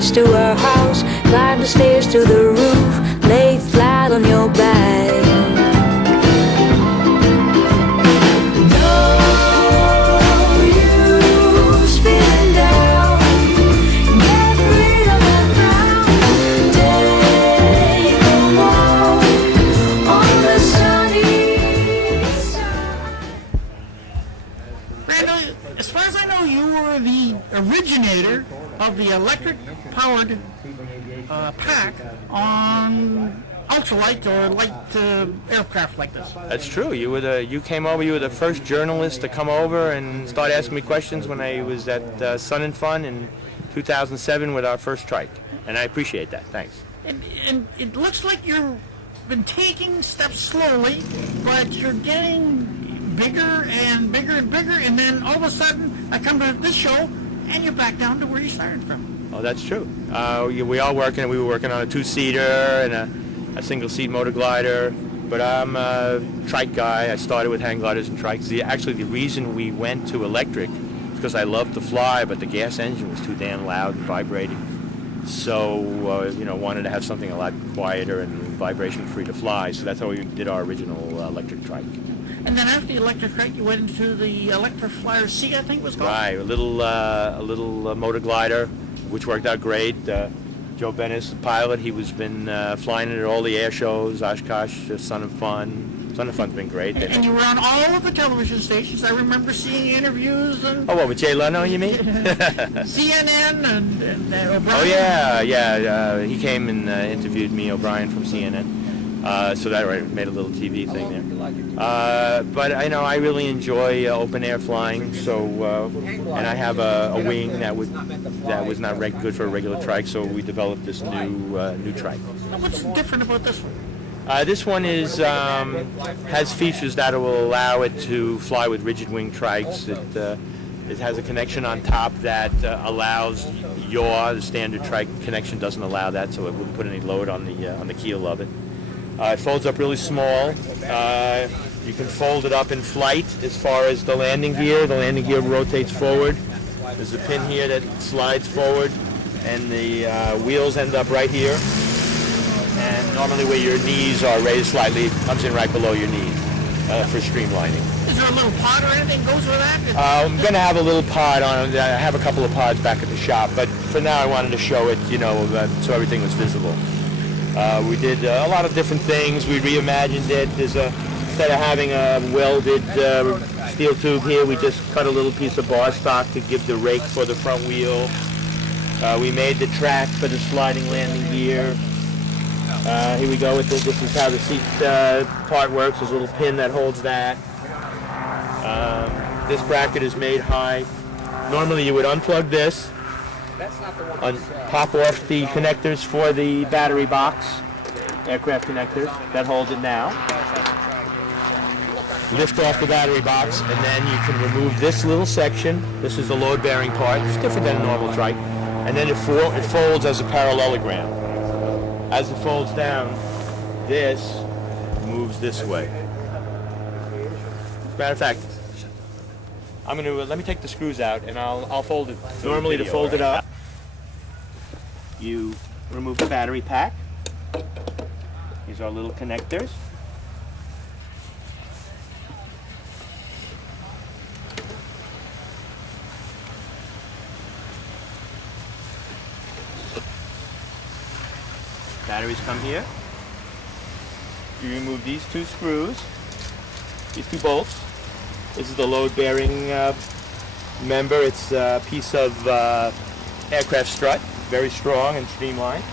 streets to our house, climb the stairs to the roof, lay flat on your back. As far as I know, you were the originator of the electric-powered pack on Ultralight or light aircraft like this. That's true. You came over. You were the first journalist to come over and start asking me questions when I was at Sun and Fun in 2007 with our first trike, and I appreciate that. Thanks. And it looks like you've been taking steps slowly, but you're getting bigger and bigger and bigger, and then all of a sudden I come to this show and you're back down to where you started from. Oh, that's true. We were working on a two-seater and a single-seat motor glider, but I'm a trike guy. I started with hang gliders and trikes. Actually, the reason we went to electric is because I loved to fly, but the gas engine was too damn loud and vibrating. So, wanted to have something a lot quieter and vibration-free to fly, so that's how we did our original electric trike. And then after the electric trike, you went into the ElectraFlyer C, I think it was called? Right, a little motor glider, which worked out great. Joe Bennis, the pilot, he was been flying it at all the air shows, Oshkosh, Sun and Fun. Sun and Fun's been great. And you were on all of the television stations. I remember seeing interviews. And what, with Jay Leno, you mean? CNN and O'Brien. Oh, yeah. He came and interviewed me, O'Brien from CNN. So that made a little TV thing there. But I really enjoy open air flying. So and I have a wing that was not good for a regular trike. So we developed this new trike. What's different about this one? This one has features that will allow it to fly with rigid wing trikes. It has a connection on top that allows yaw. The standard trike connection doesn't allow that, so it wouldn't put any load on the keel of it. It folds up really small. You can fold it up in flight as far as the landing gear. The landing gear rotates forward. There's a pin here that slides forward, and the wheels end up right here. And normally where your knees are raised slightly, it comes in right below your knees for streamlining. Is there a little pod or anything goes with that? I'm going to have a little pod on it. I have a couple of pods back at the shop, but for now I wanted to show it, so everything was visible. We did a lot of different things. We reimagined it. Instead of having a welded steel tube here, we just cut a little piece of bar stock to give the rake for the front wheel. We made the track for the sliding landing gear. Here we go with it. This is how the seat part works. There's a little pin that holds that. This bracket is made high. Normally you would unplug this, pop off the connectors for the battery box, aircraft connectors, that holds it now. Lift off the battery box, and then you can remove this little section. This is the load-bearing part. It's different than a normal trike. And then it folds as a parallelogram. As it folds down, this moves this way. As a matter of fact, let me take the screws out and I'll fold it. Normally to fold it up, you remove the battery pack. These are little connectors. Batteries come here. You remove these two screws, these two bolts. This is the load-bearing member. It's a piece of aircraft strut, very strong and streamlined.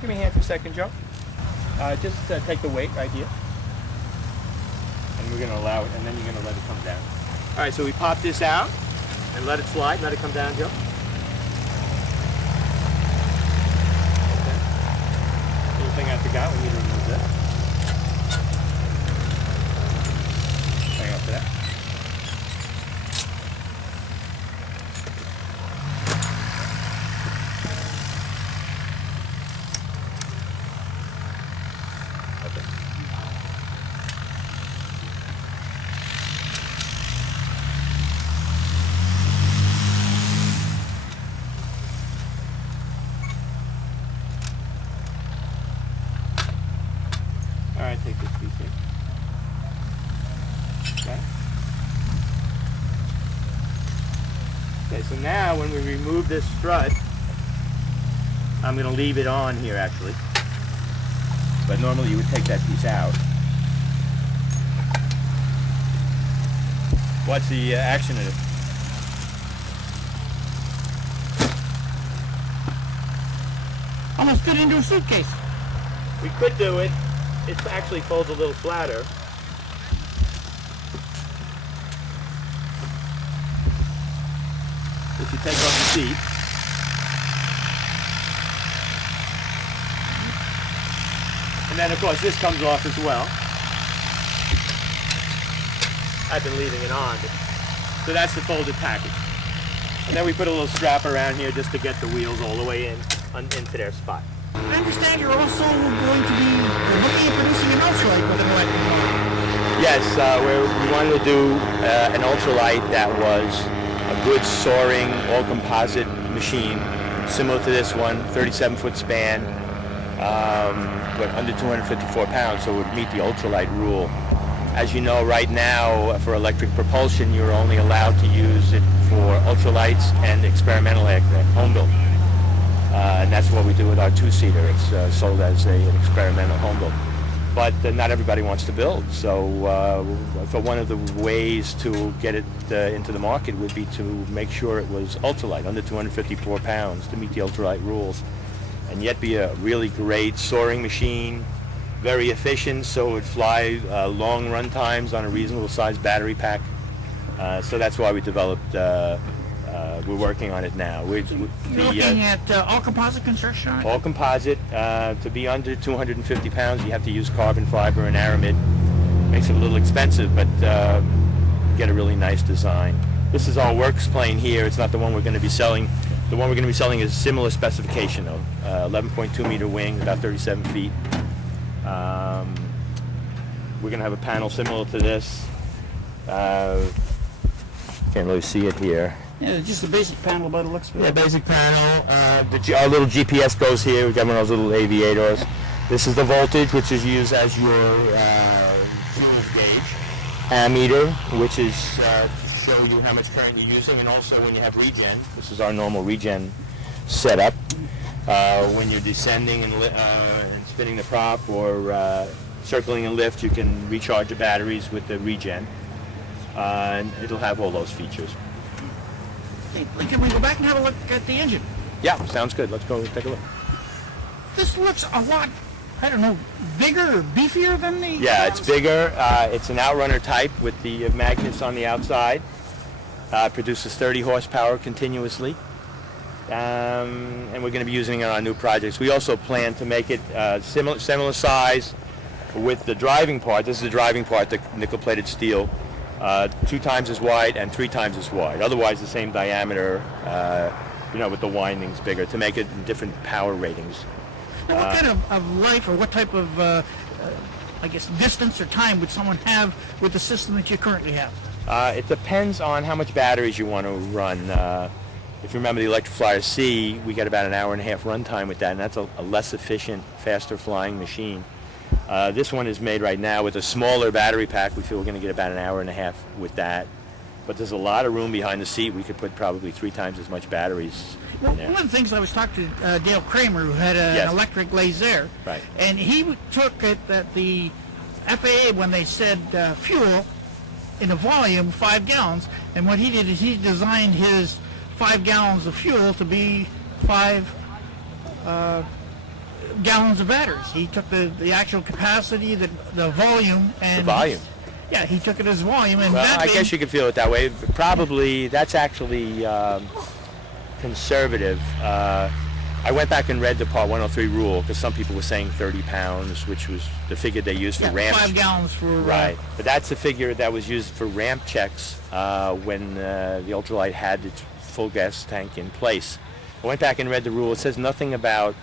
Give me a hand for a second, Joe. Just take the weight right here. And we're going to allow it, and then you're going to let it come down. All right, so we pop this out and let it slide. Let it come down, Joe. Okay. Little thing I forgot, we need to remove this. Hang on for that. right, take this piece here. Okay. Okay, so now when we remove this strut, I'm going to leave it on here actually. But normally you would take that piece out. What's the action of it? Almost fit into a suitcase. We could do it. It actually folds a little flatter. If you take off the seat. And then of course this comes off as well. I've been leaving it on. So that's the folded package. And then we put a little strap around here just to get the wheels all the way into their spot. I understand you're also going to be looking at producing an Ultralight with an electric motor. Yes, we wanted to do an Ultralight that was a good soaring, all composite machine, similar to this one, 37-foot span, but under 254 pounds, so it would meet the Ultralight rule. As you know, right now, for electric propulsion, you're only allowed to use it for ultralights and experimental aircraft, home built. And that's what we do with our two-seater. It's sold as an experimental home build. But not everybody wants to build. So for one of the ways to get it into the market would be to make sure it was ultralight, under 254 pounds, to meet the ultralight rules. And yet be a really great soaring machine, very efficient, so it would fly long run times on a reasonable sized battery pack. So that's why we developed, we're working on it now. You're looking at all composite construction on it? All composite. To be under 250 pounds, you have to use carbon fiber and aramid. Makes it a little expensive, but get a really nice design. This is our works plane here. It's not the one we're going to be selling. The one we're going to be selling is similar specification, though. 11.2 meter wing, about 37 feet. We're going to have a panel similar to this. Can't really see it here. Yeah, just a basic panel by the looks of it. Yeah, basic panel. Our little GPS goes here. We've got one of those little aviators. This is the voltage, which is used as your fuel gauge. Ammeter, which is to show you how much current you're using, and also when you have regen. This is our normal regen setup. When you're descending and spinning the prop or circling a lift, you can recharge the batteries with the regen. And it'll have all those features. Hey, can we go back and have a look at the engine? Yeah, sounds good. Let's go take a look. This looks a lot, I don't know, bigger or beefier than the... Yeah, it's bigger. It's an outrunner type with the magnets on the outside. Produces 30 horsepower continuously. And we're going to be using it on our new projects. We also plan to make it similar size with the driving part. This is the driving part, the nickel-plated steel. 2 times as wide and 3 times as wide. Otherwise, the same diameter, with the windings bigger to make it in different power ratings. Now, what kind of life or what type of, distance or time would someone have with the system that you currently have? It depends on how much batteries you want to run. If you remember the ElectraFlyer C, we get about an hour and a half run time with that, and that's a less efficient, faster flying machine. This one is made right now with a smaller battery pack. We feel we're going to get about an hour and a half with that. But there's a lot of room behind the seat. We could put probably 3 times as much batteries in there. One of the things I was talking to Dale Kramer, who had an electric Laser, right. And he took it that the FAA, when they said fuel in a volume, 5 gallons, and what he did is he designed his 5 gallons of fuel to be 5 gallons of batteries. He took the actual capacity, the volume, and... The volume. Yeah, he took it as volume. And well, I guess you could feel it that way. Probably, that's actually conservative. I went back and read the Part 103 rule, because some people were saying 30 pounds, which was the figure they used for ramp. 5 gallons for... Right, but that's the figure that was used for ramp checks when the Ultralight had its full gas tank in place. I went back and read the rule. It says nothing about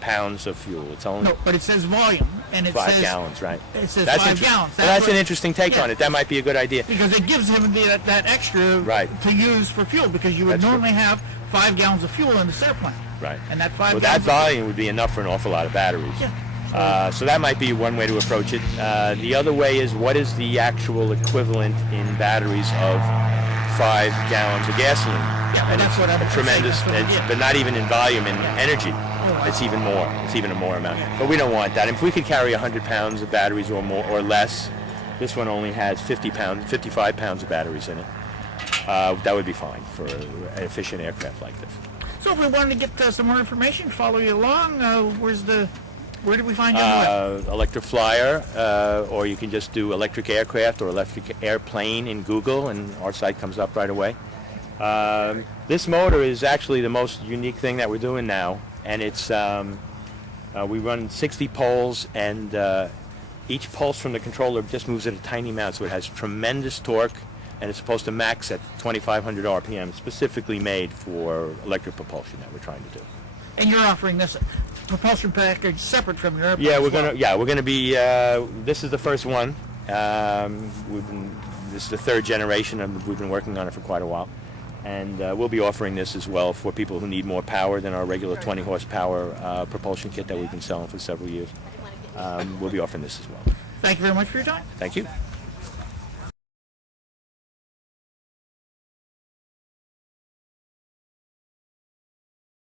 pounds of fuel. It's only... No, but it says volume, and it 5 says... gallons, right? It says that's 5 gallons. That's an interesting take on it. That might be a good idea. Because it gives him that extra to use for fuel, because you would normally have 5 gallons of fuel in this airplane. Right. And that 5 well, gallons... that volume would be enough for an awful lot of batteries. Yeah. So that might be one way to approach it. The other way is, what is the actual equivalent in batteries of 5 gallons of gasoline? Yeah, And that's it's what I'm a tremendous, saying, that's what- but not even in volume and energy. It's even more. It's even a more amount. But we don't want that. If we could carry 100 pounds of batteries or more or less, this one only has 55 pounds of batteries in it. That would be fine for an efficient aircraft like this. So if we wanted to get some more information, follow you along, where do we find you on the web? ElectraFlyer, or you can just do electric aircraft or electric airplane in Google, and our site comes up right away. This motor is actually the most unique thing that we're doing now, and it's we run 60 poles, and each pulse from the controller just moves at a tiny amount, so it has tremendous torque, and it's supposed to max at 2,500 RPM, specifically made for electric propulsion that we're trying to do. And you're offering this propulsion package separate from your airplane. Yeah, as we're gonna be. This is the first one. This is the 3rd generation, and we've been working on it for quite a while. And we'll be offering this as well for people who need more power than our regular 20 horsepower propulsion kit that we've been selling for several years. We'll be offering this as well. Thank you very much for your time. Thank you.